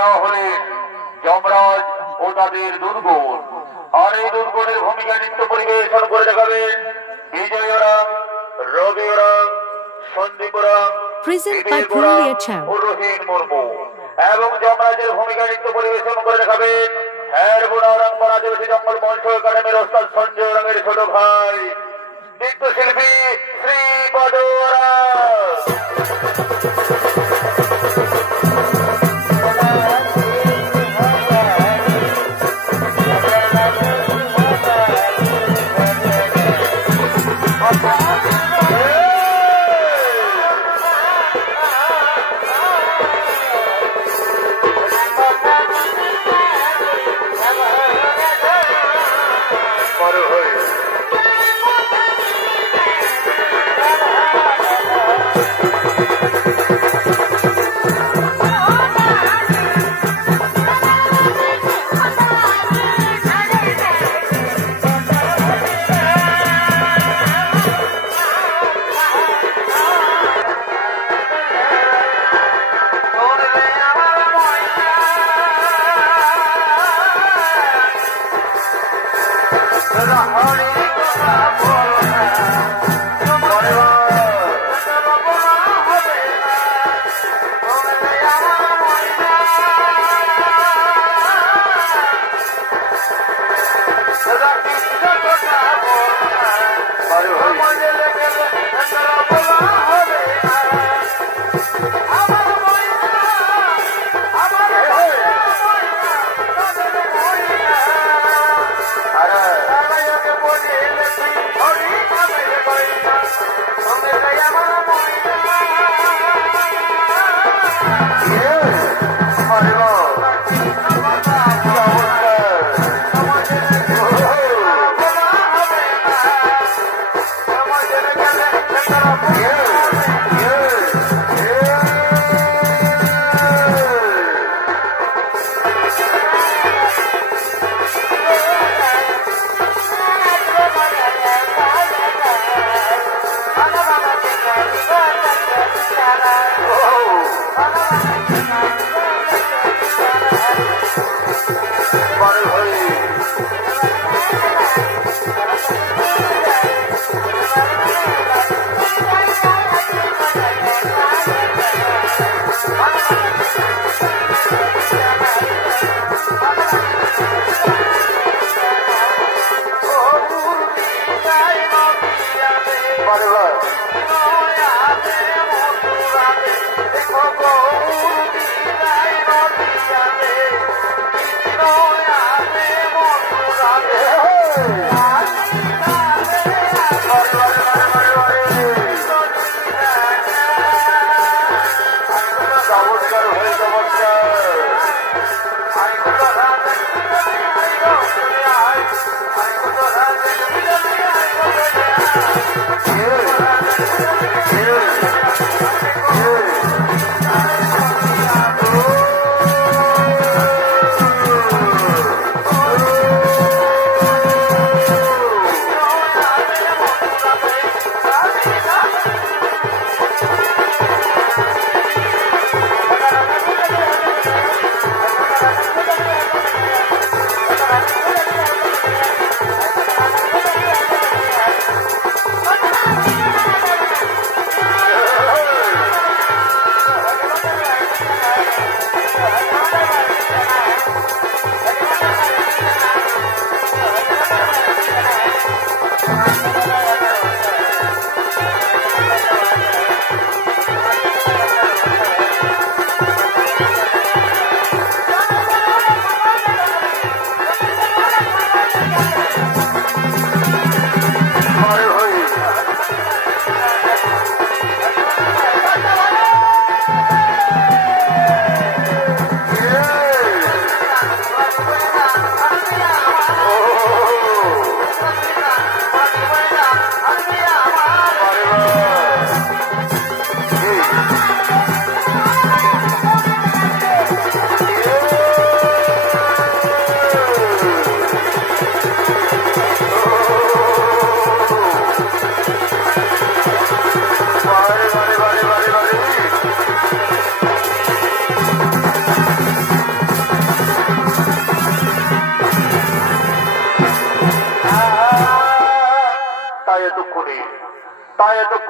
এরা হলেন যমরাজ ও তাদের দুর্গুণ। আর এই দুর্গুণের ভূমিকা নৃত্য পরিবেশন করে দেখাবেন বিজয়রাম, রবিরাম, সন্দীপরাম, ও রহিন মুর্মু। এবং যমরাজের ভূমিকা নৃত্য পরিবেশন করে দেখাবেন আদিবাসী জঙ্গল মঞ্চ একাডেমির ওস্তাদ সঞ্জয় রামের ছোট ভাই নৃত্যশিল্পী শ্রীপদ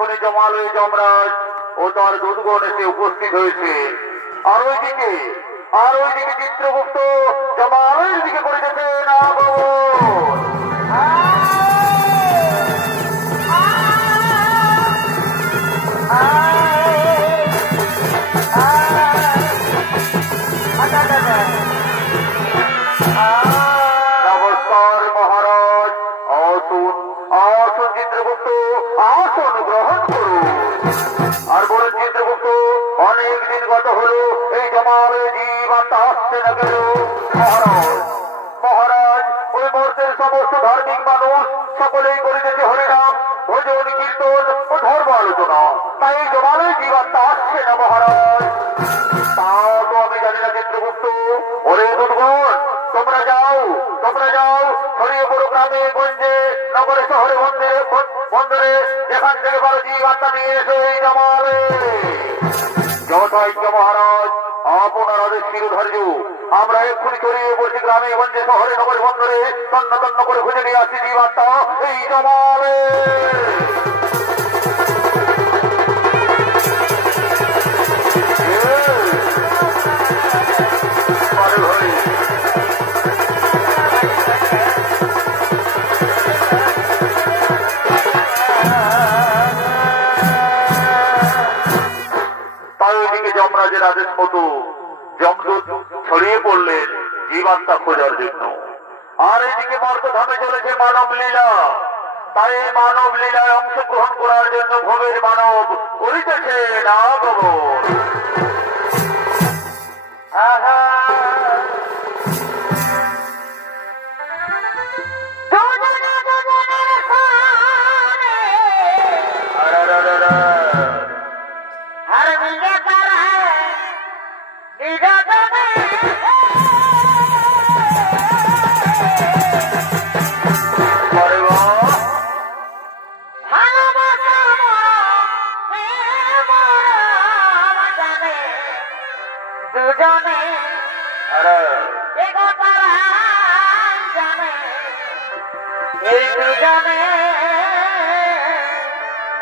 এক্ষুনি জমালয় যমরাজ ও তার দুধগণ এসে উপস্থিত হয়েছে। আর ওইদিকে চিত্রগুপ্ত জমালয়ের দিকে করিতেছে না নমস্কার মহারাজ, আসুন আসুন চিত্রগুপ্ত, আসন গ্রহণ করুন। আর বলুন চিত্রগুপ্ত, অনেক দিন গত হলো এই জমালে জীব আত্মা আসছে না কেন? মহারাজ ওই মর্তের সমস্ত ধার্মিক মানুষ সকলেই করিতেছে হরিনাম, ভজন, কীর্তন ও ধর্ম আলোচনা, তাই এই জমালে জীব আত্মা আসছে না মহারাজ। তা তো আমি জানি না চিত্রগুপ্ত। ওরে দুর্গণ, তোমরা যাও ছড়িয়ে পড়ো গ্রামে গঞ্জে নগরে শহরে বন্দরে, যেখান থেকে পারো জীব আত্মা নিয়ে এসো এই জমালে। যথাজ্ঞা মহারাজ, আপনার আদেশ শিরোধার্য। আমরা এক্ষুনি ছড়িয়ে পড়ছি গ্রামে গঞ্জে শহরে নগরে বন্দরে, তন্ন তন্ন করে খুঁজে নিয়ে আসছি জীব আত্মা এই জমালে। যমরাজের আদেশ মতো যমদূত ছড়িয়ে পড়লেন জীবাত্মা খোঁজার জন্য। আর এদিকে মর্তধামে চলেছে মানব লীলা, তাই মানব লীলায় অংশগ্রহণ করার জন্য ভবের মানব করিতেছে আগমন।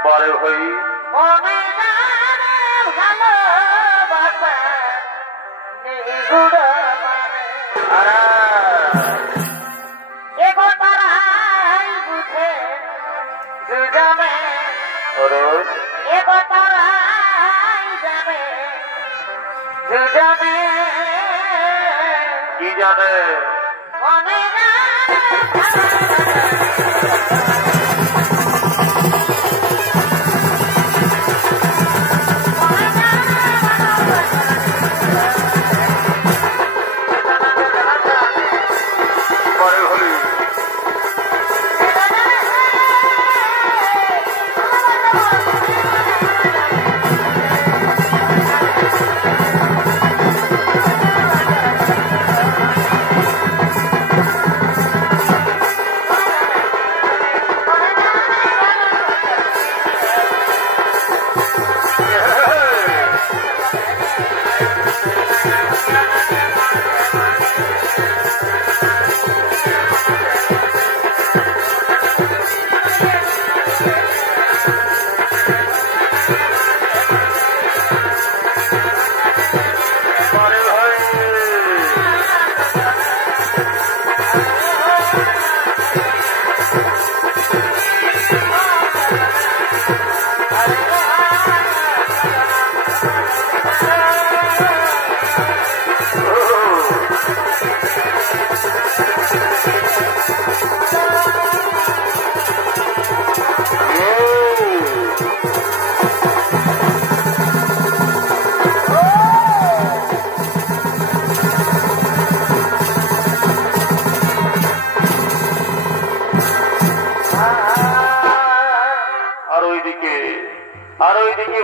বড় হই কি জানে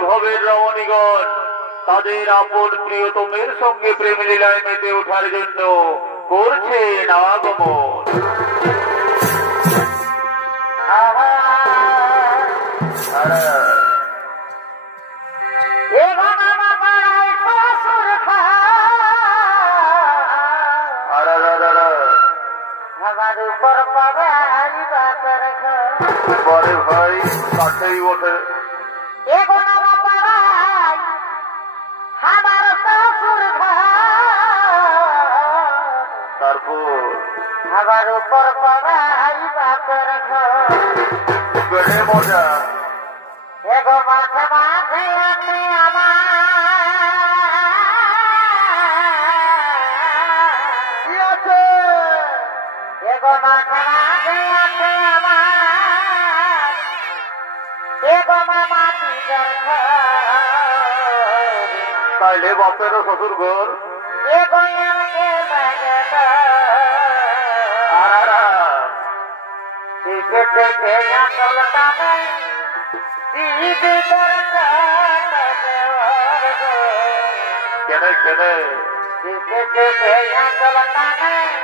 ভবের রমণীগণ তাদের আপন প্রিয়তমের সঙ্গে প্রেম লীলায় মেতে ওঠার জন্য করছেন আগমন। বড় ভাই কাছেই ওঠে তারপর আবার উপর পাড়াই বাপের ঘর বেড়ে মজা এগো মাঝে মাঝে আছে আমার কি আছে এগো মাঝে মাঝে আছে আমার এগো মামা দিদার ঘর তাইলে বাপেরও শ্বশুর ঘর এগো এমকে লাগে শিখেছে কে চলতা নেই কেনে কেনে শিখেছে কে চলতা নেই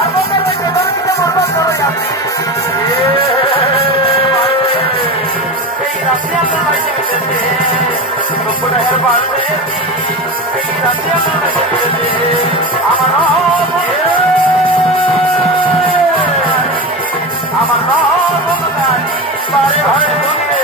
আর বকের বেশি বাড়িতে বরবাদ করে যাচ্ছি এই রাতে আমরা বাইরে গেছে দুপুরের বাড়বে এই রাতে আমরা বাইরে গেছে আমার আমার গাড়ি বারে বারে শুনবে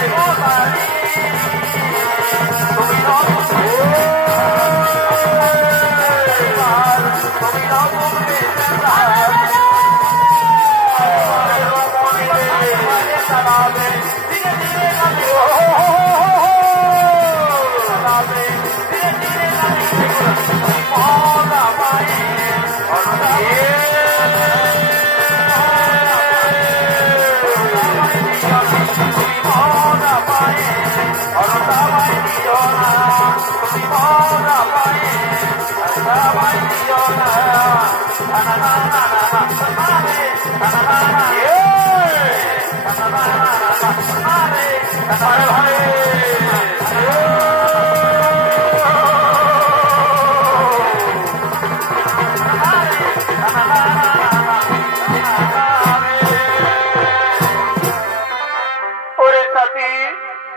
তুমি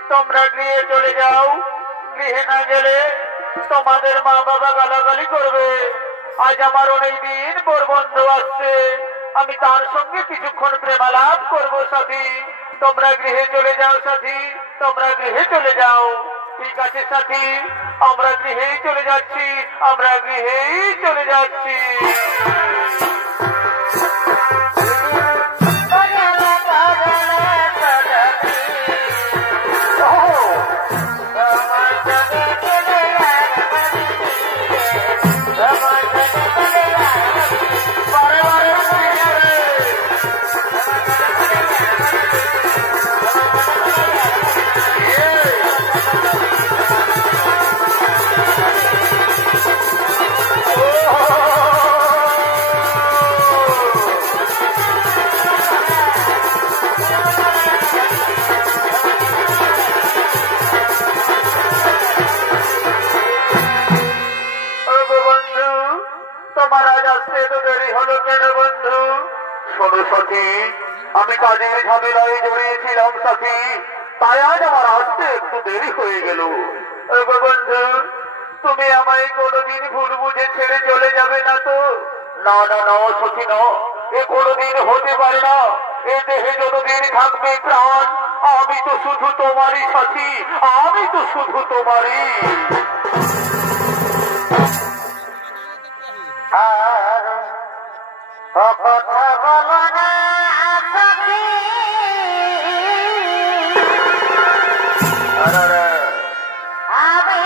তোমরা গৃহে চলে যাও গৃহে না গেলে তোমাদের মা বাবা গালাগালি করবে আজ আমার অনেক দিন পর বন্ধু আসছে আমি তার সঙ্গে কিছুক্ষণ প্রেমালাপ করবো সাথী তোমরা গৃহে চলে যাও সাথী তোমরা গৃহে চলে যাও ঠিক আছে সাথী আমরা গৃহেই চলে যাচ্ছি আমরা গৃহেই চলে যাচ্ছি আমি কাজের ঝামেলায় জড়িয়েছিলাম সাথী তাই আজ আমার আসতে একটু দেরি হয়ে গেল বন্ধু তুমি আমায় কোনোদিন ভুল বুঝে ছেড়ে চলে যাবে না তো না না না সখী না এ কোনোদিন হতে পারে না এ দেহে যতদিন থাকবে প্রাণ আমি তো শুধু তোমারই সাথী আমি তো শুধু তোমারই কথা বলো না আমি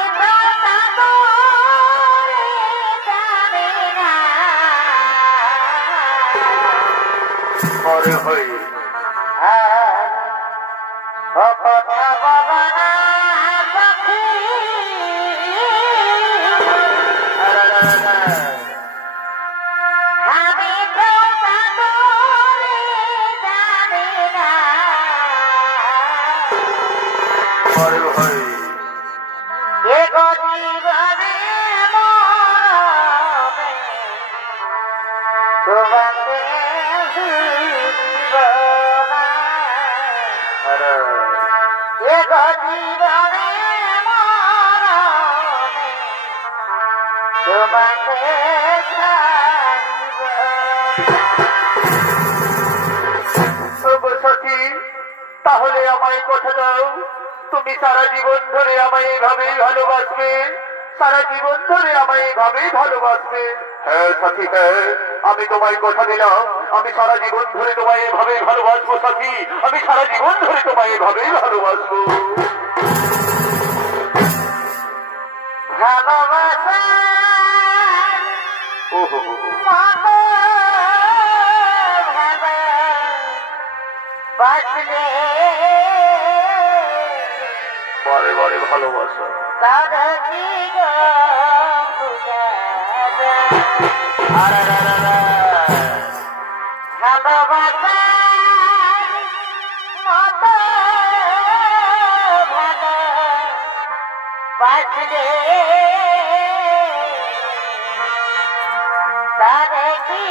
তো জানি না মরে হই কথা বলো না সখী আমি তো জানি না মরে হই এগো জীবনে মরণে তোমাকে এগো জীবনে মরণে তোমাকে সাথী তাহলে আমায় কথা দাও তুমি সারা জীবন ধরে আমায় এভাবেই ভালোবাসবে সারা জীবন ধরে আমায় এভাবেই ভালোবাসবে হ্যাঁ সাথী হ্যাঁ আমি তোমায় কথা দিলাম আমি সারা জীবন ধরে তোমায় এভাবেই ভালোবাসবো সাথী আমি সারা জীবন ধরে তোমায় এভাবেই ভালোবাসবো ভালোবাসা ওহো বাঁচলে বারে বারে ভালোবাসা তারা কি ভালোবাসা মত ভালো বাঁচলে তারা কি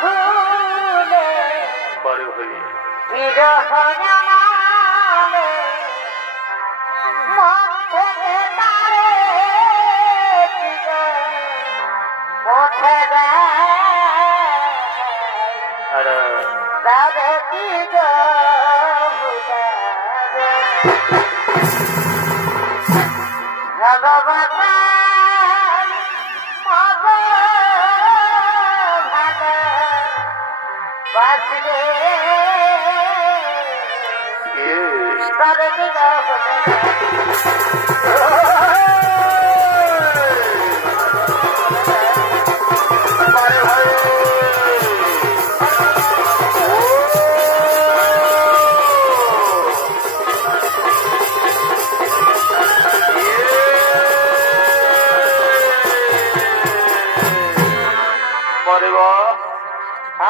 ভুলে বারে ভাই বিরহ জানালে মন থেকে তারে মুছে দেয় আরে তারে কি গো বুঝাবে ভগবান বাঁচলে তারে কি গো বারে ভাই বারে বা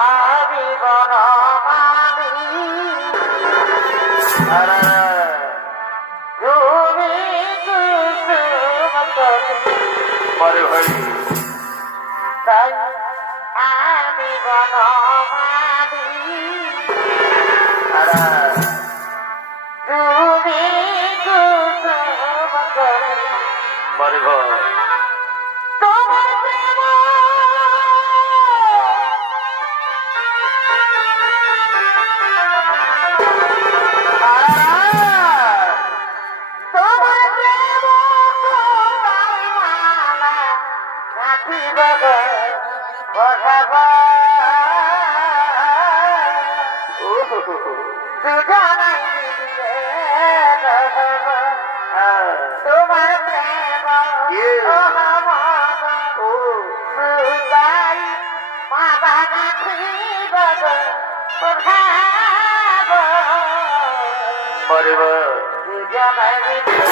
আমি বনমালী আরে তুমি কুসুম কলি বারে ভাই তাই আমি বনমালী আরে তুমি কুসুম কলি বারে ভাই তোমার প্রেম তোমার প্রেম তোমার মালা নাচিব গো বসাব দুজনাই মিলিয়ে রহব তোমার প্রেম সুগাই মালা নাচিব গো বসাব বারে বা দুজনাই মিলিয়ে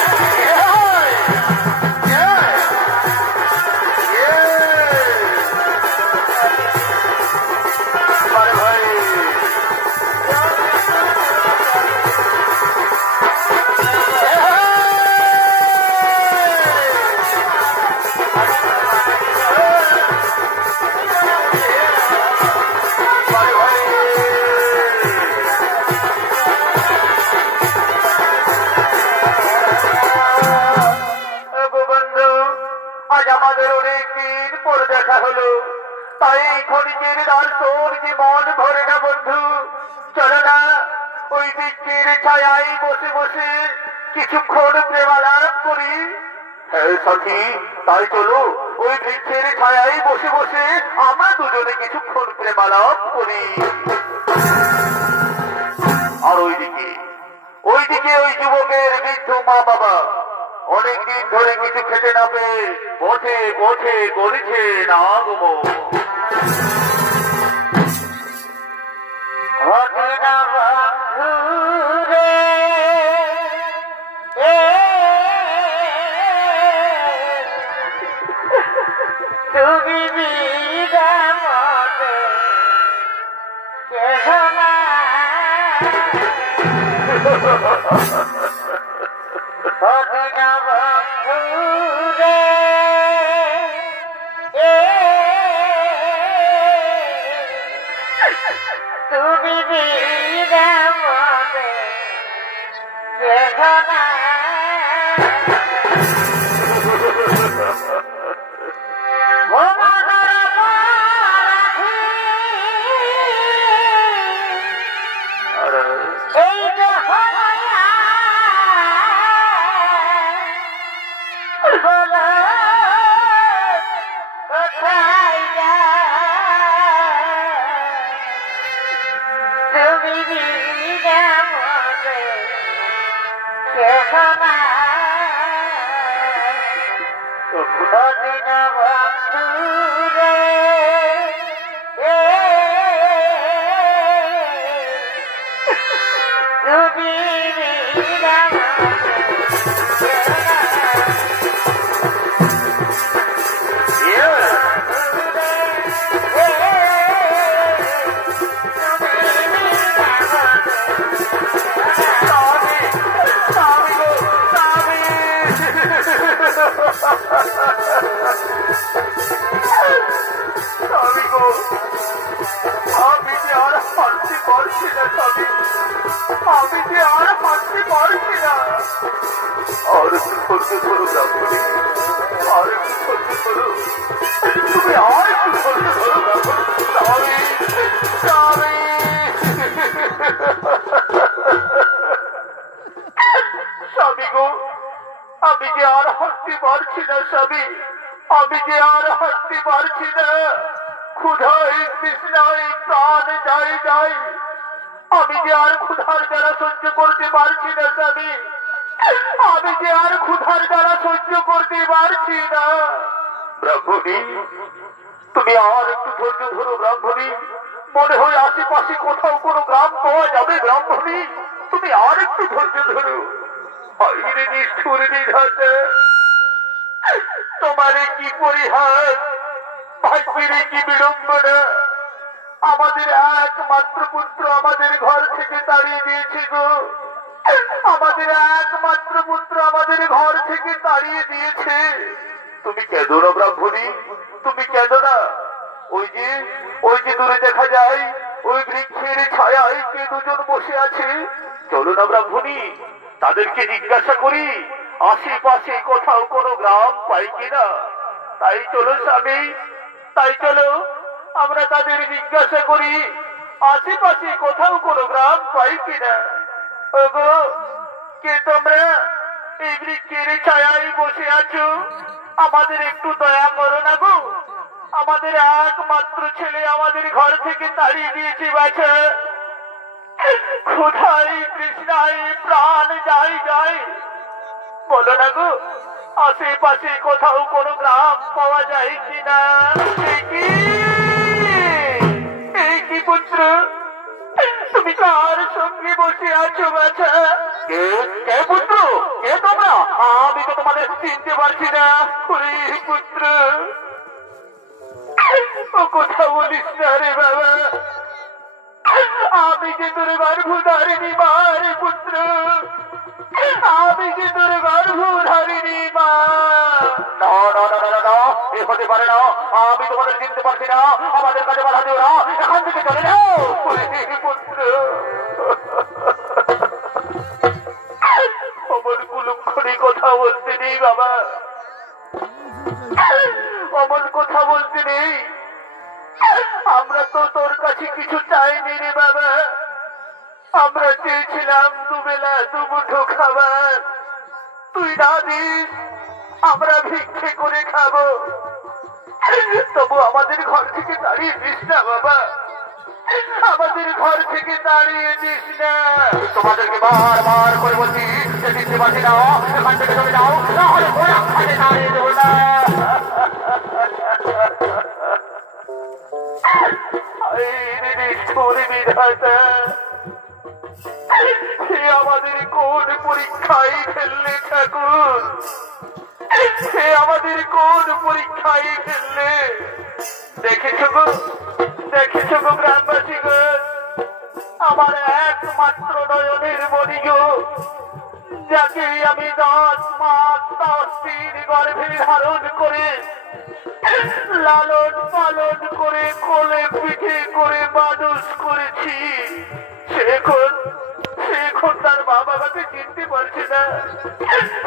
বারে ভাই বারে ভাই বন্ধু আজ আমাদের অনেক দিন পর দেখা হলো তাই ক্ষণিকের দর্শন জীবন ভরে না বন্ধু চলো না ওই বৃক্ষের ছায়ায় বসে বসে কিছুক্ষণ প্রেমালাপ করি হ্যাঁ সাথী তাই চলো ওই বৃক্ষের ছায়ায় বসে বসে আমরা দুজনে কিছুক্ষণ প্রেমালাপ করি আর ওইদিকে ওই যুবকের বৃদ্ধ মা বাবা অনেকদিন ধরে কিছু খেতে না পেয়ে পথে পথে করেছে না গো ঘটে না বন্ধু রে তুমি বিদামতে কেহ না ঘটে না বন্ধু রে তুমি বিদামতে কেহ না এই যে বলো কোথায় তুমি বিনামতে কেহ না কদিন বন্ধু রে তুমি Amigo. আমি যে আর হাঁটতে পারছি না স্বামী, আমি যে আর হাঁটতে পারছি না। আর একটু ধৈর্য ধরো ব্রাহ্মণী, আর একটু ধৈর্য ধরো, তুমি আর একটু ধৈর্য ধরো ব্রাহ্মণী। স্বামী, স্বামী, স্বামী গো, আমি যে আর হাঁটতে পারছি না স্বামী, আমি যে আর হাঁটতে পারছি না। ক্ষুধায় তৃষ্ণায় প্রাণ যাই যাই, আমি যে আর ক্ষুধার দ্বারা সহ্য করতে পারছি না স্বামী, আমি যে আর ক্ষুধার দ্বারা সহ্য করতে পারছি না। ব্রাহ্মণী, তুমি আর একটু ধৈর্য ধরো ব্রাহ্মণী। মনে হয় আশেপাশে কোথাও কোনো গ্রাম পাওয়া যাবে ব্রাহ্মণী, তুমি আর একটু ধৈর্য ধরো। হাইরে নিষ্ঠুর বিধাতা, তোমারে কি পরিহাস, ভাগ্যের কি বিড়ম্বনা। আমাদের একমাত্র পুত্র আমাদের ঘর থেকে তাড়িয়ে দিয়েছে গো, আমাদের একমাত্র পুত্র আমাদের ঘর থেকে তাড়িয়ে দিয়েছে। তুমি কেঁদো না ব্রাহ্মণী, তুমি কেন না? ওই যে দূরে দেখা যায় ওই বৃক্ষের ছায়ায় কে দুজন বসে আছে। চলো না ব্রাহ্মণী, তাদেরকে জিজ্ঞাসা করি আশেপাশে কোথাও কোনো গ্রাম পাই কিনা। তাই চলো স্বামী, তাই চলো আমরা তাদের জিজ্ঞাসা করি আশেপাশে কোথাও কোনো গ্রাম পাই কিনা। ওগো, কে তোমরা এই বৃক্ষের ছায়ায় বসে আছো? আমাদের একটু দয়া করো না গো, আমাদের একমাত্র ছেলে আমাদের ঘর থেকে তাড়িয়ে দিয়েছে বাছা। ক্ষুধায় তৃষ্ণায় প্রাণ যাই যায়, বলো না গো আশেপাশে কোথাও কোনো গ্রাম পাওয়া যায় কিনা। এই কি পুত্র, তুমি কার সঙ্গে বসে আছো বাছা? কে পুত্র, কে তোমরা? আমি তো তোমাদের চিনতে পারছি না। ওরে পুত্র, ও কথা বলিস না রে বাবা, আমি যে তোর গর্ভধারিণী মা রে পুত্র, আমি যে তোর গর্ভধারিণী মা। না না না না না, এ হতে পারে না, আমি তোমাদের চিনতে পারছি না। আমাদের কাছে বাধা দিও না, এখান থেকে চলে যাও। পুত্র, অমন কুলুক্ষণী কথা বলতে নেই বাবা, অমন কথা বলতে নেই। আমরা তো তোর কাছে কিছু চাইনি রে বাবা, আমরা চেয়েছিলাম দুবেলা দুমুঠো খাবার, তুই না দিস আমরা ভিক্ষে করে খাবো। তবু আমাদের ঘর থেকে তাড়িয়ে দিস না বাবা, আমাদের ঘর থেকে তাড়িয়ে দিস না। তোমাদেরকে বারবার করে বলছি যে চিনতে পারছি না, এখান থেকে চলে যাও, নাহলে ঘোড়া খাটে দাঁড়িয়ে দেবো না। আমাদের কোন পরীক্ষায় ফেললে ঠাকুর, সে আমাদের কোন পরীক্ষায় ফেললে। দেখেছ গো গ্রামবাসী গো, আমার একমাত্র নয়নের মণি গো, যাকে আমি 10 মাস 10 দিন গর্ভে ধারণ করে লালন পালন করে কোলে পিঠে করে মানুষ করেছি, সে এখন তার মা বাবাকে চিনতে পারছে না,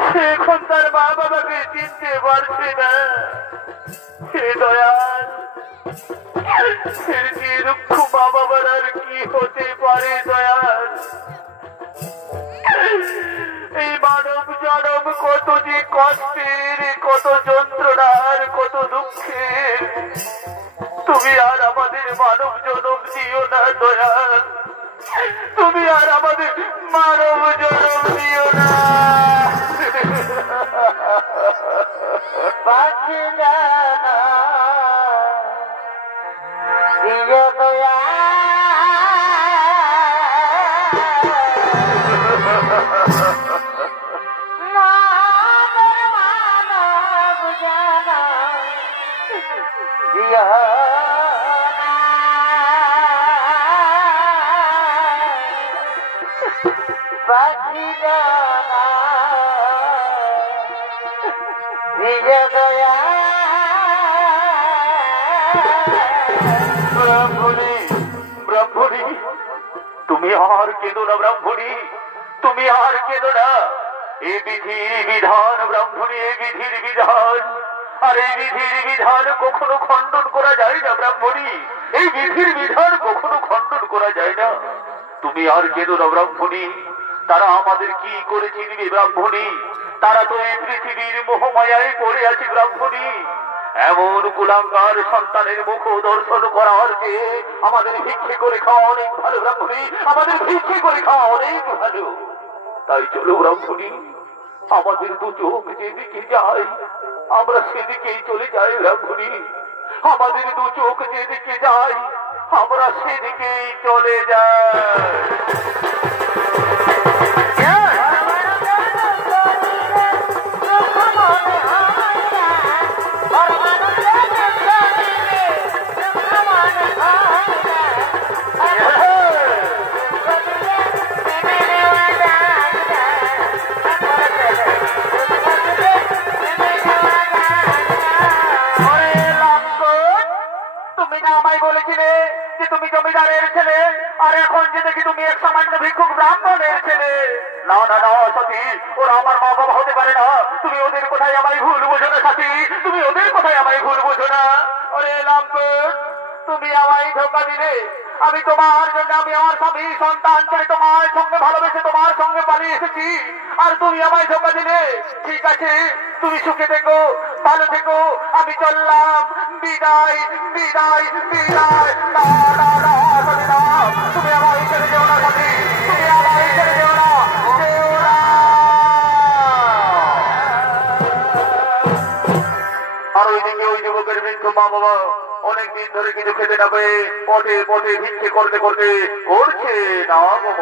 সে এখন তার মা বাবাকে চিনতে পারছে না। হে দয়াল, সে দুঃখ মা বাবার আর কি হতে পারে দয়াল। এই মানব জনম কত যে কষ্টের, কত যন্ত্রণার, কত দুঃখের, তুমি আর আমাদের মানব জনম দিও না দয়াল, তুমি আর আমাদের মানব জনম দিও না। দয়া ব্রাহ্মণী, তুমি আর কেঁদো না ব্রাহ্মণী, তুমি আর কেঁদো না। এ বিধির বিধান ব্রাহ্মণী, এ বিধির বিধান, আর এই বিধির বিধান কখনো খণ্ডন করা যায় না ব্রাহ্মণী, এই বিধির বিধান কখনো খণ্ডন করা যায় না। তুমি আর কেঁদো না ব্রাহ্মণী। তারা আমাদের কি করে চিনবে ব্রাহ্মণী? তারা তো এই পৃথিবীর মোহমায়ায় পড়ে আছে ব্রাহ্মণী। এমন কুলাঙ্গার সন্তানের মুখ দর্শন করার চেয়ে আমাদের ভিক্ষে করে খাওয়া অনেক ভালো ব্রাহ্মণী, আমাদের ভিক্ষে করে খাওয়া অনেক ভালো। তাই চলো ব্রাহ্মণী, আমাদের দু চোখ যেদিকে যায় আমরা সেদিকেই চলে যাই ব্রাহ্মণী, আমাদের দু চোখ যেদিকে যায় আমরা সেদিকেই চলে যাই। তুমি জমিদারের ছেলে, আর এখন যে দেখি তুমি এক সামান্য ভিক্ষুক ব্রাহ্মণের ছেলে। না না না সতী, ওরা আমার মা বাবা হতে পারে না। তুমি ওদের কোথায় আমায় ভুল বোঝো না সাথী, তুমি ওদের কোথায় আমায় ভুল বোঝো না। ওরে লাম্পট, তুমি আমায় ধোকা দিলে। আমি তোমার জন্য, আমি আমার স্বামী সন্তান ছেড়ে তোমার সঙ্গে ভালোবেসে তোমার সঙ্গে পালিয়ে এসেছি, আর তুমি আমায় ধোকা দিলে। ঠিক আছে, তুমি সুখে থেকো, ভালো থেকো, আমি চললাম। বিদায় বিদায় বিদায়। না না না সাথী না, তুমি আমায় ছেড়ে যেও না সাথী, তুমি আমায় ছেড়ে যেও না, যেও না। আর ওইদিকে ওই যুবকের বৃদ্ধ মা বাবা অনেকদিন ধরে কিছু খেতে না পেয়ে পথে পথে ভিক্ষে করতে করতে করছে না গো।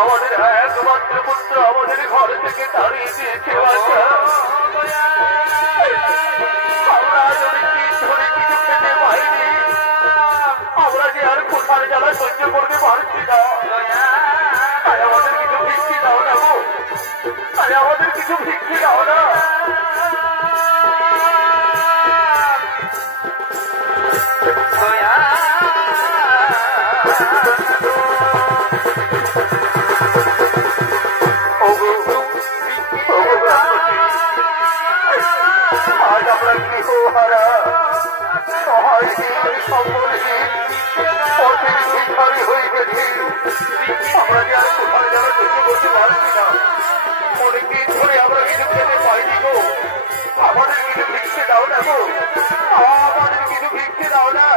আমাদের একমাত্র পুত্র আমাদের ঘর থেকে তাড়িয়ে দিয়েছে। আমরা অনেকদিন ধরে কিছু খেতে পাইনি, আমরা যে আর কোথার জ্বালা সহ্য করতে পারছি না। তাই আমাদের কিছু ভিক্ষে দাও না গো, তাই আমাদের কিছু ভিক্ষে দাও না। আজ আমরা গৃহহারা পথের ভিখারি হয়ে গেছি, আমরা যে আর কোথাও যারা সহ্য করতে পারছি না। অনেকদিন ধরে আমরা কিছু খেতে পাইনি গো, আমাদের কিছু ভিক্ষে দাও না গো, আমাদের কিছু ভিক্ষে দাও না।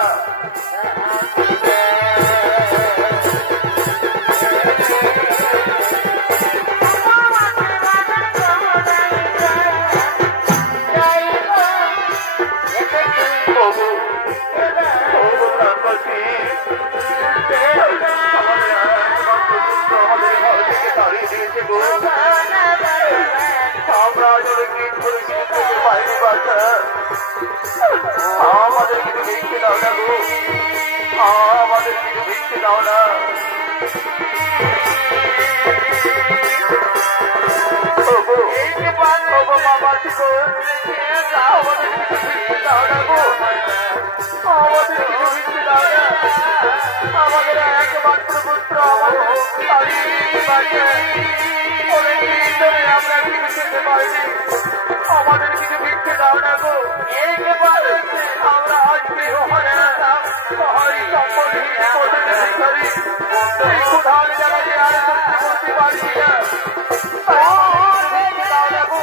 আমাদের কিছু ভিক্ষে দাও না গো, আমাদের কিছু ভিক্ষে দাও না। বাবা ঠিক আমাদের কিছু ভিক্ষে দাও না গো, আমাদের কিছু ভিক্ষে দাও না। আমাদের একমাত্র পুত্র আমাদের অনেকদিন ধরে আমরা কিছু খেতে পারিনি, আমাদের কিছু ভিক্ষে দাও না গো। আমরা আজ গৃহহারা পাহাড়ি সম্পর্কে কোথাও জায়গায় আর সহ্য করতে পারছি না। দাও না গো,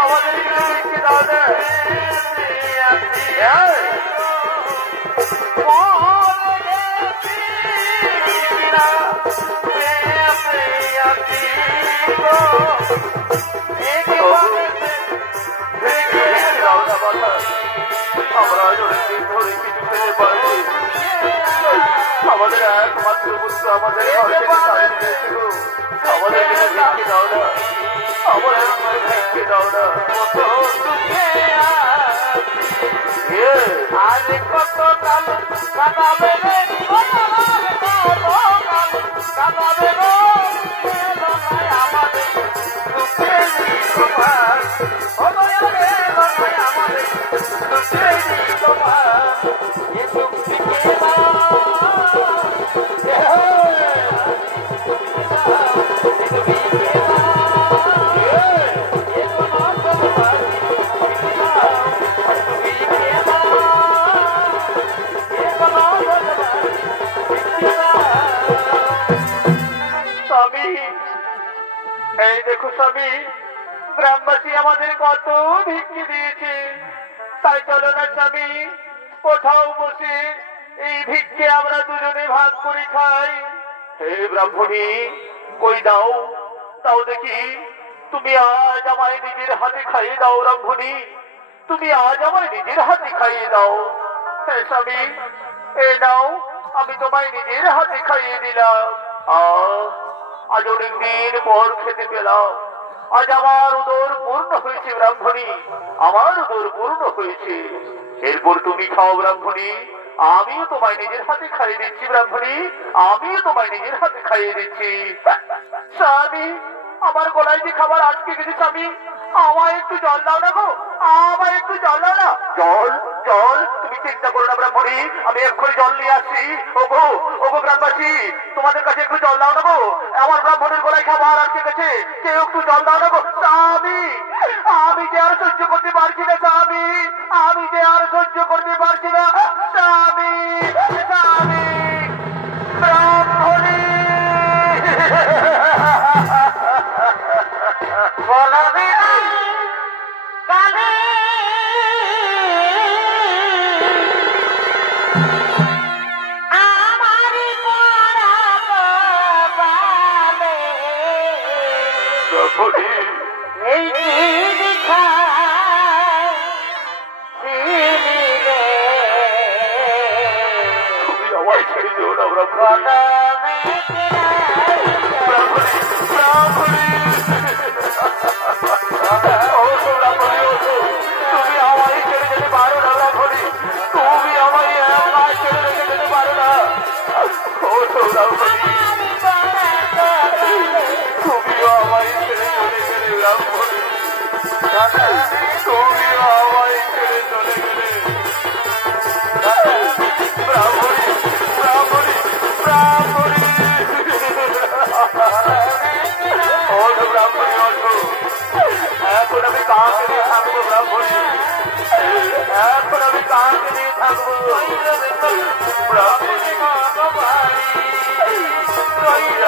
আমাদের কিছু ভিক্ষে দাও না। আমরা অনেকদিন ধরে কিছু খেতে পারছি, আমাদের একমাত্র পুত্র আমাদের আমাদের কিছু ভিক্ষে দাও না, আমাদের ভিক্ষে দাও না। আজ কত কাল কাটাবে রে কাটাবে গো আমাদের দুঃখের তোমার আমাদের দুঃখের তোমার এ দুঃখী এই দেখো স্বামী, গ্রামবাসী আমাদের কত ভিক্ষে দিয়েছে, তাই চলো না স্বামী কোথাও বসে এই ভিক্ষে আমরা দুজনে ভাগ করে খাই। হে ব্রাহ্মণী, কই দাও দাও দেখি, তুমি আজ আমায় নিজের হাতে খাইয়ে দাও ব্রাহ্মণী, তুমি আজ আমায় নিজের হাতে খাইয়ে দাও। হে স্বামী, এ নাও, আমি তোমায় নিজের হাতে খাইয়ে দিলাম। আজ অনেকদিন পর খেতে পেলাম, আজ আমার উদর পূর্ণ হয়েছে ব্রাহ্মণী, আমার উদর পূর্ণ হয়েছে। এরপর তুমি খাও ব্রাহ্মণী, আমিও তোমায় নিজের হাতে খাইয়ে দিচ্ছি ব্রাহ্মণী, আমিও তোমায় নিজের হাতে খাইয়ে দিচ্ছি। স্বামী, আমার গলায় যে খাবার আটকে গেছে স্বামী, আমায় একটু জল দাও না গো, আমায় একটু জল দাও না। জল জল, তুমি চিন্তা করো না ব্রাহ্মণী, আমি এক্ষুনি জল নিয়ে আসছি। ওগো ওগো গ্রামবাসী, তোমাদের কাছে একটু জল দাও না গো, আমার ব্রাহ্মণের গলায় খাবার আটকে গেছে, কেউ একটু জল দাও না গো। স্বামী, আমি যে আর সহ্য করতে পারছি না স্বামী, আমি যে আর সহ্য করতে পারছি না স্বামী, স্বামী ব্রাহ্মণী। বলবে কালে আমার পরাবে এই তুমি আমায় ছেড়ে দিও না ব্রাহ্মণী, তুমি আমায় ছেড়ে যেতে পারো না ব্রাহ্মণী, তুমি আমায় একা ছেড়ে রেখে যেতে পারো না। তুমিও আমায় ছেড়ে চলে গেলে ব্রাহ্মণী, তুমিও আমায় ছেড়ে চলে গেলে ব্রাহ্মণী, ব্রাহ্মণী, ব্রাহ্মণী। ওঠো ব্রাহ্মণী, ওঠো, এখন আমি কাকে নিয়ে থাকবো ব্রাহ্মণী, এখন আমি কাকে নিয়ে থাকবো ব্রাহ্মণী,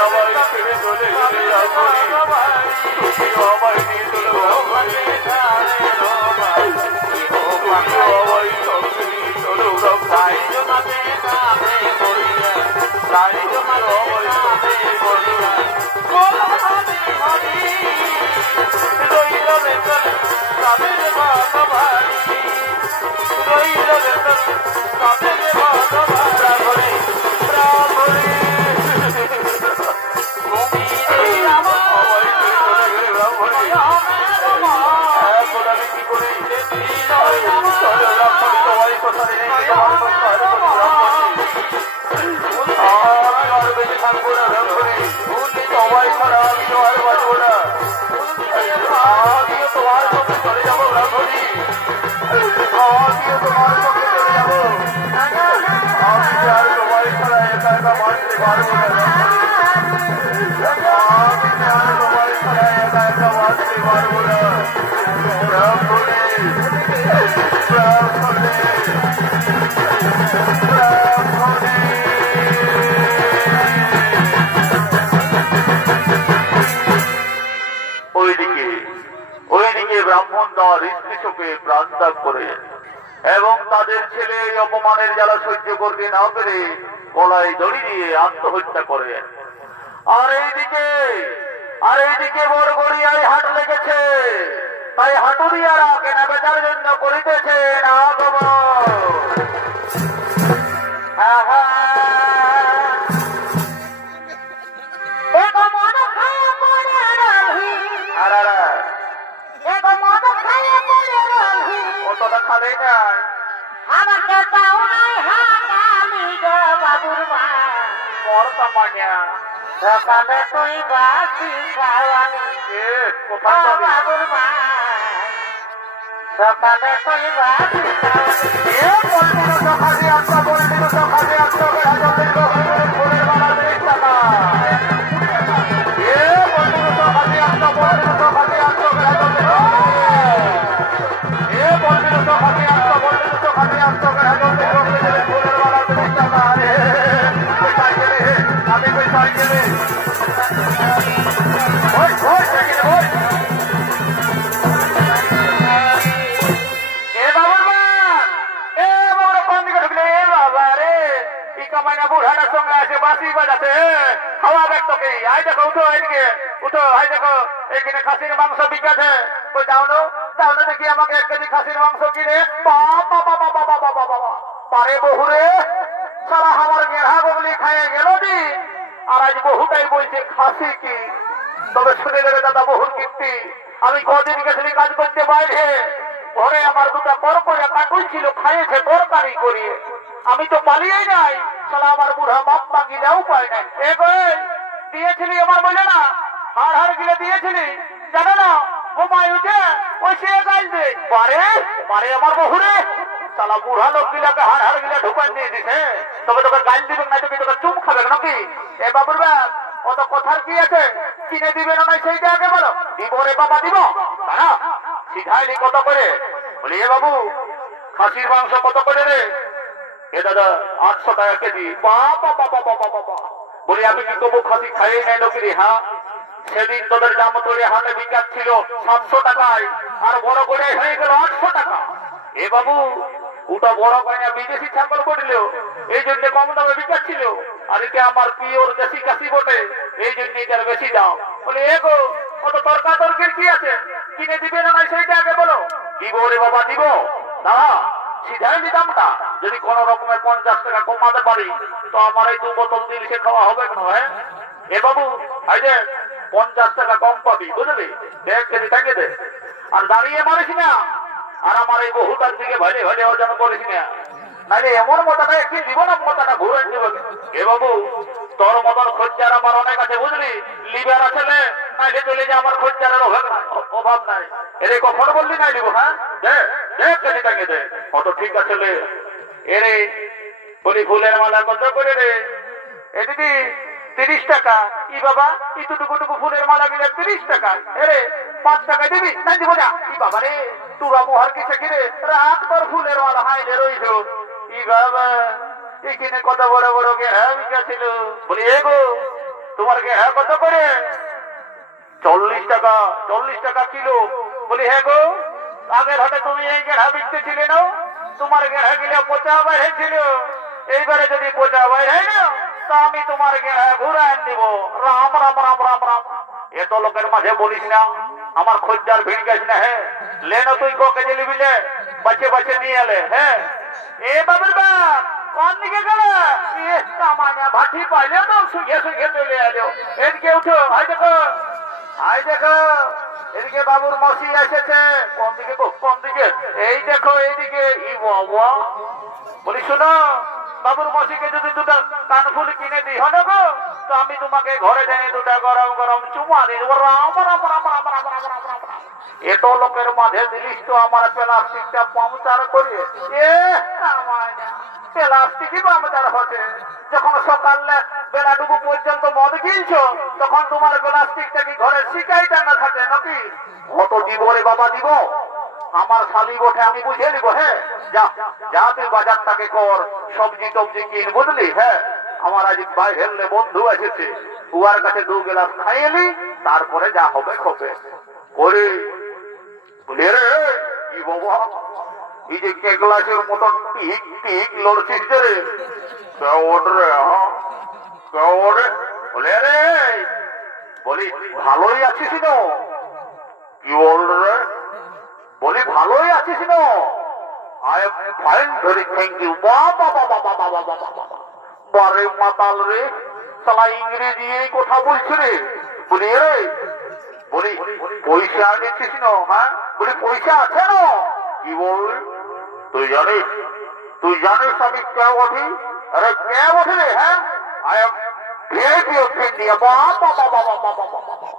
আমায় ছেড়ে চলে গেলে ব্রাহ্মণী, তুমিও আমায় নিয়ে চলে ব্রাহ্মণী, তুমিও আমায় সঙ্গে নিয়ে চলো ব্রাহ্মণী, এখন আমি কি করি? তোমারই কথা নেই, তোমার কথা আমি আর বেঁচে থাকবো না ব্রাহ্মণী, সবাই ছাড়া আমি আর বাঁচবো না, আমিও তোমার সঙ্গে চলে যাবো ব্রাহ্মণী, আমিও তোমার সঙ্গে চলে যাবো, আমি আর তোমার ছাড়া একা একা বাঁচতে পারবো না ব্রাহ্মণী, আমি আর তোমার ছাড়া একা একা বাঁচতে পারবো না ব্রাহ্মণী, ব্রাহ্মণী, ব্রাহ্মণী। ওইদিকে ব্রাহ্মণ দল স্ত্রী শোকে প্রাণ ত্যাগ করে এবং তাদের ছেলে এই অপমানের জ্বালা সহ্য করতে না পেরে গলায় দড়ি দিয়ে আত্মহত্যা করে। আর এইদিকে আর এইদিকে বড় গড়িয়ায় হাট লেগেছে, তাই হাটুরিয়ারা কেনা বেচার জন্য করিতেছে না অতটা খালেই নাই। আমাকে তাও নাই হাঁটালি গো বাবুর মা, বড় তামান্না সকালে তুই বাসি খাওয়ালি কোথায় ও যাবি? বাবুর মা, সকালে তুই বাসি খাওয়ালি। বুড়াটার সঙ্গে আছে বাঁশি বাজাতে হাওয়া ব্যক্ত কি আই দেখো উঠো এদিকে উঠো আই দেখো এখানে খাসির মাংস বিকাছে ওই যাও না দেখি আমাকে 1 কেজি খাসির মাংস কিনে পারে বহুরে সারা আমার গেড়া গগলি খাইয়ে গেল নি আর আজ বহুটাই বলছে খাসি কি তবে শুনে নেবে দাদা বহুর কীর্তি আমি কদিন গেছিলি কাজ করতে বাইরে ঘরে আমার দুটা পরপরে কাকুই ছিল খাইয়েছে তরকারি করিয়ে আমি তো পালিয়েই নাই সালা আমার বুড়া বাপ মা গিলেও পাই নাই দিয়েছিলি আমার বলে না হাড় গিলে দিয়েছিলি জানো না ঘুমাই উঠে ওই সে গাছ দে মারে আমার বহুরে সালা বুড়া লোক গিলাকে হাড় গিলা ঢুকান দিয়ে দিছে তবে তোকে গাল দিবে না তোকে তোকে চুম খাবে নাকি এ বাবুর বাপ অত কথার কি আছে কিনে দিবে না সেইটা আগে বলো দিব রে বাবা দিব না সিধাইলি কত করে বলি এ বাবু খাসির মাংস কত করে রে এ দাদা 800 টাকা কেজি বলি আমি কি তবু খাসি খাইয়ে নাই লোকের হ্যাঁ সেদিন তোদের জামতলি হাটে বিকাশ ছিল 700 টাকায় আর বড় করে হয়ে গেল 800 টাকা এ বাবু ওটা বড় কয়না বিদেশি ছাগল করল এই জন্য কম দামে বিকাশ ছিল আর একে আমার পিওর দেশি কাশি বটে এই জন্য এটার বেশি দাম বলে এগো কত তর্কাতর্কের কি আছে কিনে দিবে না সেইটা আগে বলো দিব রে বাবা দিব দাদা সিধাই দামটা যদি কোন রকমের 50 টাকা কমাতে পারি তো আমার এই 2 বোতল দিলে সে খাওয়া হবে কেন হ্যাঁ এ বাবু এই যে 50 টাকা কম পাবি বুঝলি 1 কেজি টাঙিয়ে দে আর দাঁড়িয়ে মারিস না আর আমার এই বহুটার দিকে ভালে ভালে অর্জন করিস না নাইলে এমন মতাটা একদিন দিব না মতাটা ঘুরে দিব এ বাবু তোর মতন খোঁজার আমার অনেক আছে বুঝলি লিভার আছে নাইলে চলে যে আমার খোঁজারের অভাব নাই এরে কখন বললি নাই দিব হ্যাঁ দে কেজি টাঙিয়ে দে কত ঠিক আছে লে এরে বলি ফুলের মালা কত করে রে এ দিদি 30 টাকা ই বাবা ইটুটুকু ফুলের মালা গেলে 30 টাকা এরে 5 টাকা দিবি না দিব না ই বাবা রে তুরা মোহর কিসে কিরে রাত তোর ফুলের মালা হাইলে রইছ ই বাবা এখানে কত বড় বড় গেহা বিকাছিল বলি এগো তোমার গেহা কত করে 40 টাকা কিলো বলি হ্যাঁ গো আগের হাটে তুমি এই গেহা বিকতেছিলে না তোমার গেহা গিলে পচা বাইরে ছিল এইবারে যদি পচা বাইরে না তা আমি তোমার গেহা ঘুরাই নিব রাম রাম রাম রাম রাম এত লোকের মাঝে বলিস না আমার খোঁজার ভিড় গেছে না হ্যাঁ লে না তুই ক কেজি নিবি লে বাচ্চে নিয়ে এলে হ্যাঁ এ বাবুর বাপ কোন দিকে গেল ভাটি পাইলে তো শুয়ে চলে এলো এদিকে উঠো আই দেখো এদিকে বাবুর মসি এসেছে কোন দিকে এই দেখো এইদিকে ই বাবা বলি শোনো বাবুর মসিকে যদি 2টা কানফুল কিনে দিই হলো গো তো আমি তোমাকে ঘরে যাই 2টা গরম গরম চুমা দিই রাম রাম রাম রাম রাম রাম রাম এত লোকের মাঝে দিলিস তো আমার প্লাস্টিকটা পাংচার করে প্লাস্টিকই পাংচার হচ্ছে যখন সকাল বেলাটুকু পর্যন্ত মদ গিলছো তখন তোমার প্লাস্টিকটা কি ঘরের শিকাইটা না থাকে নাকি কত দিব রে বাবা দিব আমার শালি বটে আমি বুঝে নিব হ্যাঁ যা তুই বাজারটাকে কর সবজি টবজি কিন বুঝলি হ্যাঁ আমার আজ বাইরের বন্ধু এসেছে উয়ার কাছে 2 গ্লাস খাইয়েলি তারপরে যা হবে খবে করে বলে রে কি বাবা এই যে কে গ্লাসের মতন টিক লড়ছিস রে রে বলে রে বলি ভালোই আছিস না? কি বল রে? বলি ভালোই আছিস না? I am fine, very thank you. বাবা বাবা বাবা বাবা বাবা, বারে মাতাল রে, শালা ইংরেজি এই কথা বলছে রে। বলি রে, বলি পয়সা নিচ্ছিস না? হ্যাঁ, বলি পয়সা আছে না? কি বল? তুই জানিস আমি কে বঠি? আরে কে বঠি রে? হ্যাঁ, I am VIP of India. বাবা বাবা বাবা বাবা,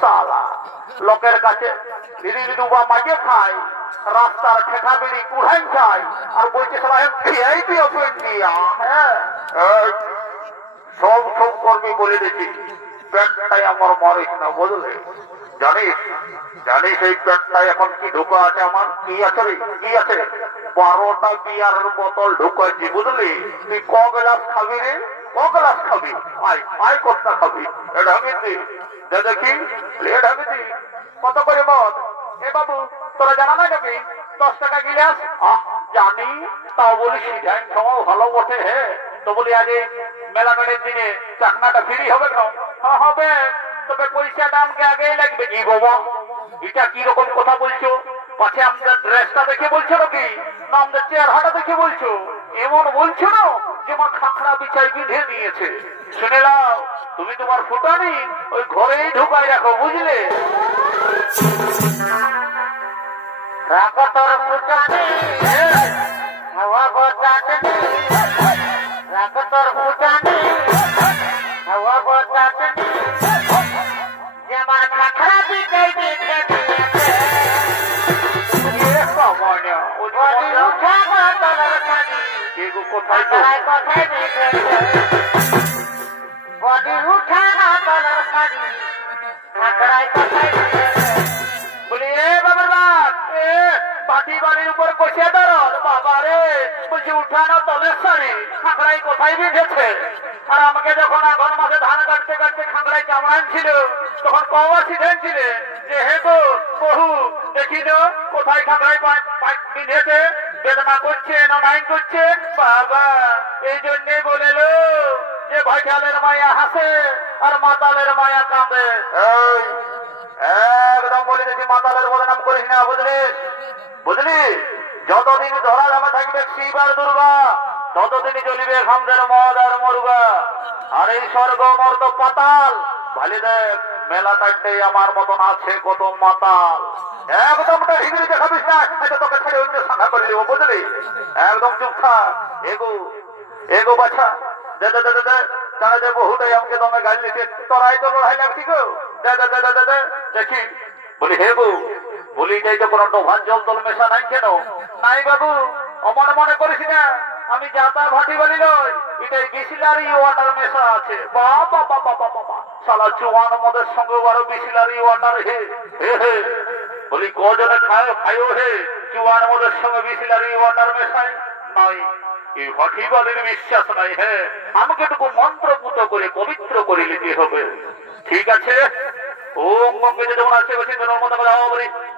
শালা লোকের কাছে দিদি ডুবা মাঝে খায়, রাস্তার ঠেকা বিড়ি কুড়াই খায়, আর বলছে শালা I am VIP of India. হ্যাঁ, সব করবি বলে দিচ্ছি, পেটটাই আমার মারিস না, বুঝলে? জানিস এই পেটটাই এখন কি ঢোকা আছে আমার? কি আছে রে? কি আছে? 12টা বিয়ারের বোতল ঢুকাচ্ছি, বুঝলি? তুই ক গ্লাস খাবি রে? ক গ্লাস খাবি? আয় কতটা খাবি? ঢাঙি দি, দেখি ঢাঙি দি। কত করে মদ? এ বাবু, তোরা জানা না নাকি 10 টাকা গিলাস? জানি, তাও বলিস সময় ভালো বটে। হে তো বলি আজ মেলামেনের দিনে চাকনাটা ফ্রি হবে না? হ্যাঁ হবে, তবে পয়সাটা আমাকে আগেই লাগবে। কি বাবা, এটা কি রকম কথা বলছো? পাছে আমাদের ড্রেসটা দেখে বলছো নাকি, না আমাদের চেহারাটা দেখে বলছো? এমন বলছো না যে আমার খাখড়া বিছাই বিঁধে দিয়েছে। শুনে নাও, তুমি তোমার ফুটানি ওই ঘরেই ঢুকাই রাখো, বুঝলে? রাখো তোর ফুটানি, হাওয়া গোটানি, রাখো তোর ফুটানি, হাওয়া গোটানি, যে আমার খাখড়া বিছাই বিঁধে দিয়েছে। বডি উঠা বোতলের খানি, কোথায় তো কোথায় বিঁধেছে? বডি উঠা বোতলের খানি, খাখড়ায় কোথায় বিঁধেছে? বলি এ বাবার বাপ, পাটি বাড়ির উপর বসে ধরো বাবা রে, বলছি উঠানো তলের শাড়ি, খাঁকড়াই কোথায় বিঁধেছে? আর আমাকে যখন আঘন মাসে ধান কাটতে কাটতে খাঁকড়াই কামড়ান ছিল, তখন কওয়া শিখেছিলে যে হে গো বহু, দেখি তো কোথায় খাঁকড়াই বিঁধেছে, বেদনা করছে না নাই করছে? বাবা, এই জন্যই বলেলো যে ভাইখালের মায়া হাসে আর মাতালের মায়া কাঁদে। একদম বলে দিচ্ছি, মাতালের বদনাম করিস না, বুঝলি? যতদিন ধরা ধামে থাকবে শিব আর দুর্গা, ততদিন চলিবে খামদের মদ আর মরুগা। আর এই স্বর্গ মর্ত পাতাল, ভালি দেখ মেলা থাকতে আমার মতন আছে কত মাতাল। একদম হিগড়ি দেখাবিস না, তোকে ছেড়ে অন্য সাঙ্গা করে দেবো, বুঝলি? একদম চুপ থাক। এগো বাছা, দে দে দে দে, তারা যে বহুটাই আমাকে দমে গাড়ি লিখে তোরাই তো লড়াই লাগছি গো। দেখি, বলি হে গো, বলি এটাই তো কোনো ডোভার জল দল মেশা নাই কেন? নাই বাবু, অমন মনে করিস না, আমি যাতা ভাটি বলি নয়, এটাই বিসিলারি ওয়াটার মেশা আছে। বাবা বাবা বাবা, শালা চুয়ান মদের সঙ্গে আরো বিসিলারি ওয়াটার। হে হে, বলি কজনে খায়ও হে চুয়ান মদের সঙ্গে বিসিলারি ওয়াটার মেশায়? নাই, এই ভাটিবাদের বিশ্বাস নাই। হ্যাঁ, আমাকে টুকু মন্ত্রপুত করে পবিত্র করে নিতে হবে। ঠিক আছে, ওম গঙ্গে যেমন আছে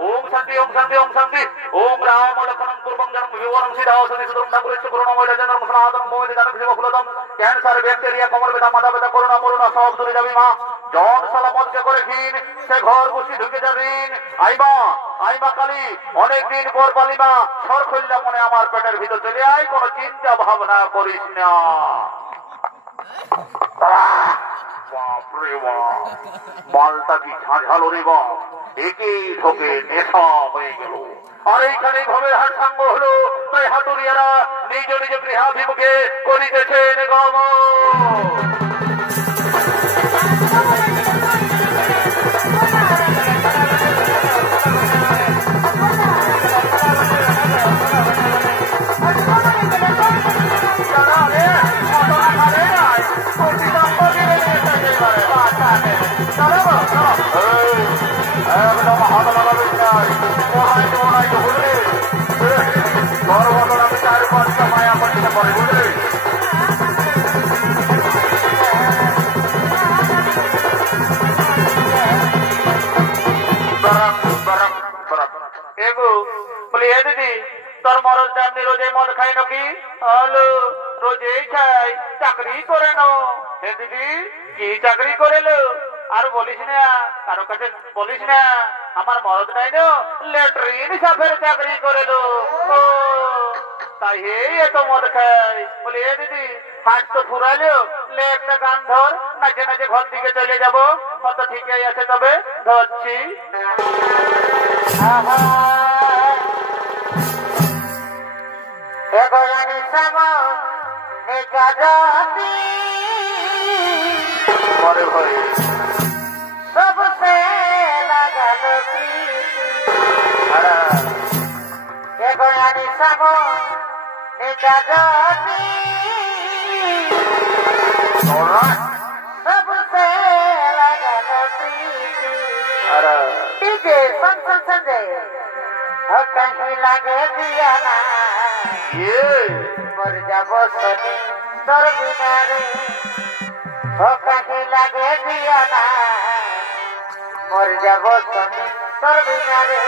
ওম শান্তি ওম শান্তি ওম শান্তি ওম রাম লক্ষণম পূর্বং জনম বিবরণ সিদ্ধাওসনি সুদরম ঠাকুরেশ করুণাময় রাজেন্দ্র মুসলাদম মোহিনী দানব শিবকুলদম ক্যান্সার ব্যাকটেরিয়া কোমর ব্যথা মাথা ব্যথা করোনা মরুনা সব দূরে যাবি মা। জন সালামতকে করে ঘিন, সে ঘর বসি ঢুকে যাবিন। আইমা কালী, অনেকদিন পর পালিমা, সর খুললা মনে আমার পেটের ভিতর চলে আয়, কোনো চিন্তা ভাবনা করিস না। বাপরে বাপ, মালটা কি ঝাঁঝালো রে বাপ, একেই ঢোকে নেশা হয়ে গেল। আর এইখানে ভবের হাট সাঙ্গ হলো, তাই হাতুরিয়ারা নিজ নিজ গৃহাভিমুখে করিতেছেন গমন। একদম হাত লাগাবেন নাই, মনাই তো বুঝলে? গর্বতন আমি 4-5টা মায়া করতে পারি, বুঝলে? এগো বলি এ দিদি, তোর মরদ দামনি রোজে মদ খাই নাকি? হলো, রোজেই খাই, চাকরি করে নো। হে দিদি, কি চাকরি করেলো? আর বলিস না, কারো কাছে বলিস না, আমার মরদ নাই না ল্যাট্রিন সাফের চাকরি করেলো। ও তাই এত মদ খাই। বলি এ দিদি হাট তো ফুরাইলো, লে একটা গান ধর, নাচে নাচে ঘর দিকে চলে যাবো। কত ঠিকই আছে, তবে ধরছি। পরে ভাই सबसे लगल एगोयानी सबो निजाती सबसे लगल डीजे संजय हो कहीं लगे दिया ना मर जाबो सनी तोर बिना रे हो कहीं लगे दिया ना मर जाबो सनी तोर बिना रे।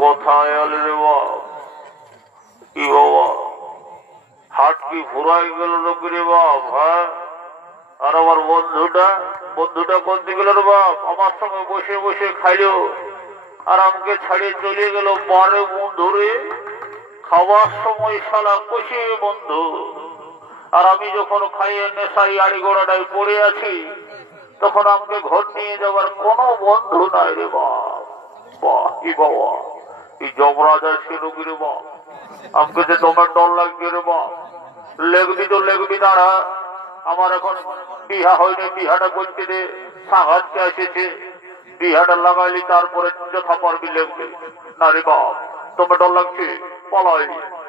কোথায় এলে রে বাপ? কি বাবা হাট কি ফুরাই গেল লোক রে বাপ? হ্যাঁ, আর আমার বন্ধুটা কোন দিকে গেল রে বাপ? আমার সঙ্গে বসে বসে খাইলো আর আমাকে ছাড়িয়ে চলে গেল। বারে বন্ধু রে, খাওয়ার সময় শালা কষে বন্ধু, আর আমি যখন খাইয়ে নেশাই আড়ি গোড়াটাই পড়ে আছি, তখন আমাকে ঘর নিয়ে যাবার কোনো বন্ধু নাই রে বাপ। বাহ কি বাবা, এই যমরাজার ছিল কি রে বাপ? আমাকে যে তোমার ডর লাগছে রে বাপ। লেগবি তো লেগবি দাঁড়া, আমার এখন বিহা হয়নি, বিহাটা করতে দে, সাহায্যে এসেছে, বিহাটা লাগাইলি তারপরে যথা পারবি লেগবি না রে বাপ। তোমার ডর লাগছে? পলাই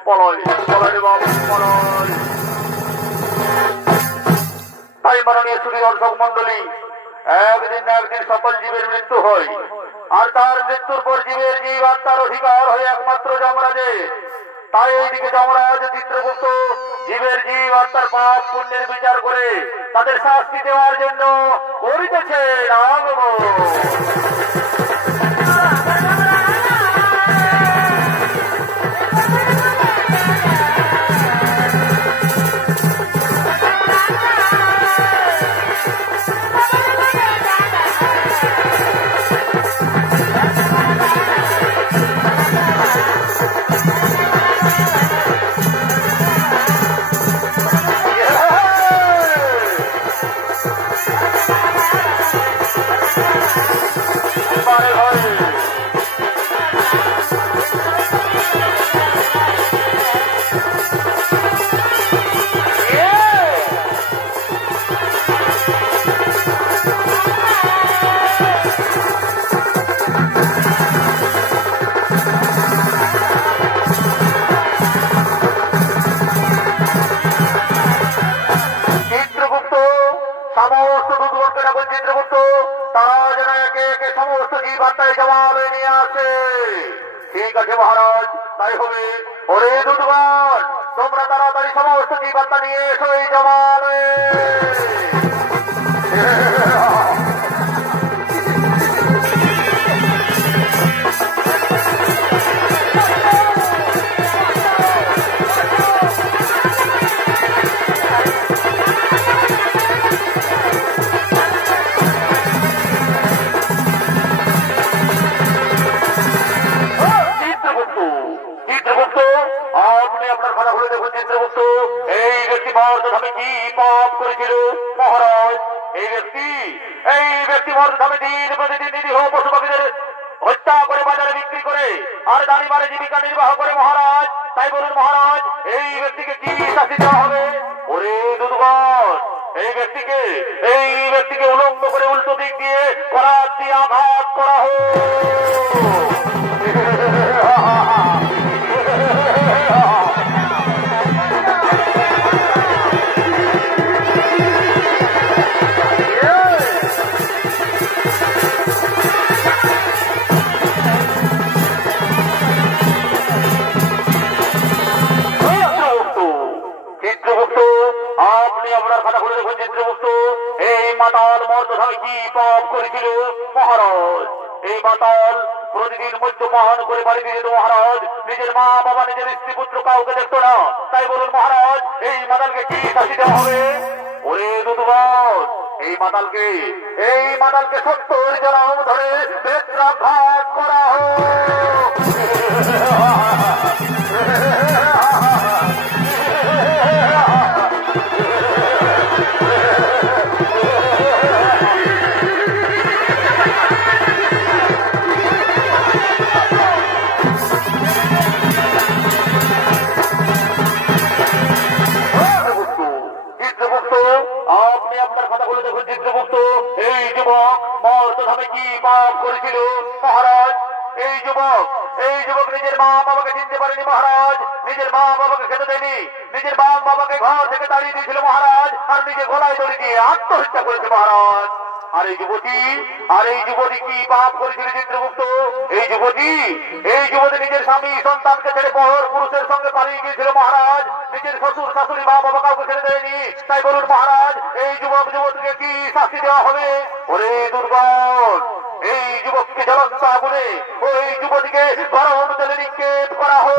পলাই পলাই রে বাপ, পলাই। তাই মাননীয় শ্রী দর্শক মন্ডলী, একদিন না একদিন সকল জীবের মৃত্যু হয়, আর তার মৃত্যুর পর জীবের জীব আত্মার অধিকার হয় একমাত্র যমরাজে। তাই এইদিকে যমরাজ চিত্রগুপ্ত জীবের জীব আত্মার পাপ পুণ্যের বিচার করে তাদের শাস্তি দেওয়ার জন্য করিতেছে আগমন। চিত্রগুপ্ত তারা যেন একে একে সমস্ত জীবাত্মায় জবাবে নিয়ে আসে। ঠিক আছে মহারাজ, তাই হবে। ওরে দুধগণ, তোমরা তাড়াতাড়ি সমস্ত জীবাত্মা নিয়ে এসো এই জবাবে। চিত্রগুপ্ত, এই ব্যক্তি ভারতধামে কি পাপ করেছিল মহারাজ? এই ব্যক্তি ভারতধামে দিন প্রতিদিন নিরীহ পশু পাখিদের হত্যা করে বাজারে বিক্রি করে আর দাঁড়ি মারে জীবিকা নির্বাহ করে মহারাজ। তাই বলুন মহারাজ, এই ব্যক্তিকে কি শাস্তি দেওয়া হবে? ওরে দুধগণ, এই ব্যক্তিকে উলম্ব করে উল্টো দিক দিয়ে করাত দিয়ে আঘাত করা হোক। আপনি আপনার কথা খুলে দেখুন চিত্রগুপ্ত, এই মাতাল মর্দধামে কি পাপ করেছিল মহারাজ? এই মাতাল প্রতিদিন মদ্যপান করে বাড়িতে যেত মহারাজ, নিজের মা বাবা নিজের স্ত্রী পুত্র কাউকে দেখতো না। তাই বলুন মহারাজ, এই মাতালকে কি শাস্তি দেওয়া হবে? ওরে দুধগণ, এই মাতালকে 70 জনম ধরে বেত্রাঘাত করা হোক। আপনি আপনার কথা বলে দেখুন চিত্রগুপ্ত, এই যুবক মর্তধামে কি পাপ করেছিল মহারাজ? এই যুবক নিজের মা বাবাকে চিনতে পারেনি মহারাজ, নিজের মা বাবাকে খেতে দেয়নি, নিজের মা বাবাকে ঘর থেকে তাড়িয়ে দিয়েছিল মহারাজ, আর নিজে গলায় দড়ি দিয়ে আত্মহত্যা করেছে মহারাজ। আর এই যুবতী কি পাপ করেছিল চিত্রগুপ্ত? এই যুবতী নিজের স্বামী সন্তানকে ছেড়ে পর পুরুষের সঙ্গে পালিয়ে গিয়েছিল মহারাজ, নিজের শ্বশুর শাশুড়ি মা বাবা কাউকে ছেড়ে দেয়নি। তাই বলুন মহারাজ, এই যুবতীকে কি শাস্তি দেওয়া হবে? ওরে দুর্গণ, এই যুবককে জ্বলন্ত আগুনে, ওই যুবতীকে গরম তেলে নিক্ষেপ করা হোক।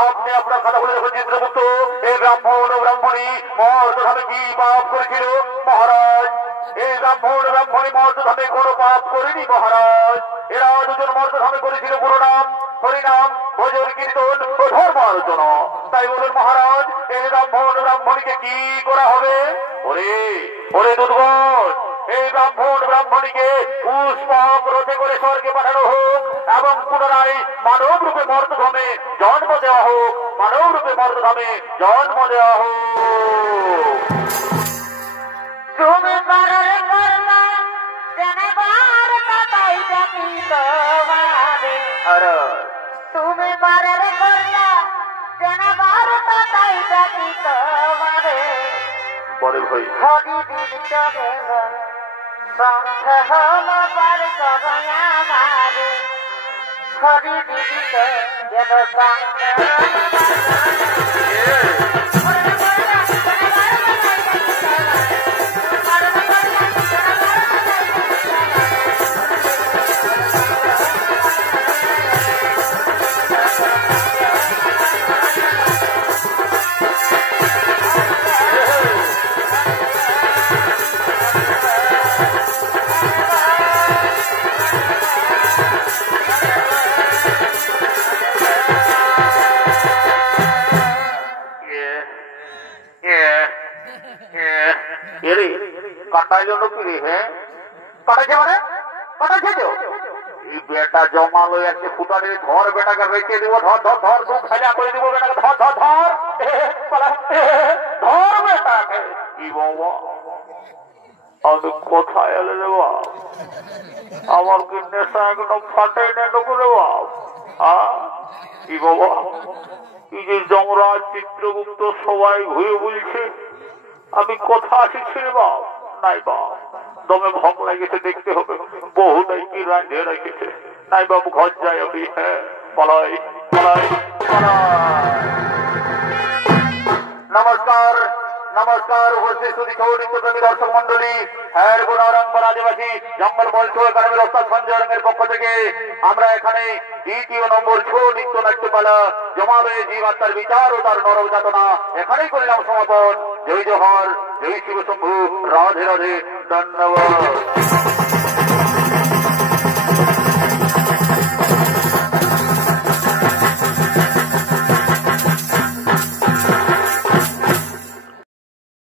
আপনি আপনার কথা বলে দেখুন চিত্রগুপ্ত, এই ব্রাহ্মণ ও ব্রাহ্মণী মর্তধামে কি পাপ করেছিল মহারাজ? এই ব্রাহ্মণী মর্তধামে কোনো পাপ করেনি মহারাজ। এরা দুজন মর্তধামে করেছিল গুরুনাম, হরিনাম, ভজন কীর্তন ও ধর্ম আলোচনা। তাই বলুন মহারাজ, এই ব্রাহ্মণীকে কি করা হবে? ওরে দুধগণ, এই ব্রাহ্মণীকে পুষ্পক রথে করে স্বর্গে পাঠানো হোক এবং পুনরায় মানব রূপে মর্তধামে জন্ম দেওয়া হোক। তুমি বারে করলা জেনেবার তাই জানি তোমারে, তুমি বারে করলা জেনেবার তাই জানি তোমারে। বড় ভাই হরি দিন চলে সংঘ হলো বার করয়া মারে, হরি দিদিকে যেন সংঘ কাটাইল নাকি রে? হ্যাঁ কাটাইছে মানে কাটাইছে তো এই বেটা জমা লই আছে ফুটারে, ধর বেটাকে বেঁচে দিব, ধর দু খাইলা করে দিব বেটাকে, ধর বেটাকে। কি বাবা আমি কোথায় এলে রে বাপ? আমার কি নেশা একদম ফাটাই নেন করে বাপ? কি বাবা, এই যে যমরাজ চিত্রগুপ্ত সবাই ঘুরে বলছে আমি কথা আসিছি রে বাপ? নাই বাপ, দমে ভং লাগেছে, দেখতে হবে বহুটাই কি রাঁধে রেখেছে। নাই বাবু ঘর যাই আমি। হ্যাঁ পালাই। নমস্কার উপস্থিত নিত্যপ্রেমী দর্শক মন্ডলী, হ্যাঁ গুণারম্বর আদিবাসী জঙ্গল মঞ্চ একাডেমির ওস্তাদ সঞ্জয় রঙের পক্ষ থেকে আমরা এখানে 2য় নম্বর ছৌ নৃত্য নাট্যপালা জমাবে জীবাত্মার বিচার ও তার নরক যাতনা এখানেই করলাম সমাপন। জয় জোহর, জয় শিব শম্ভু, রাধে রাধে, ধন্যবাদ।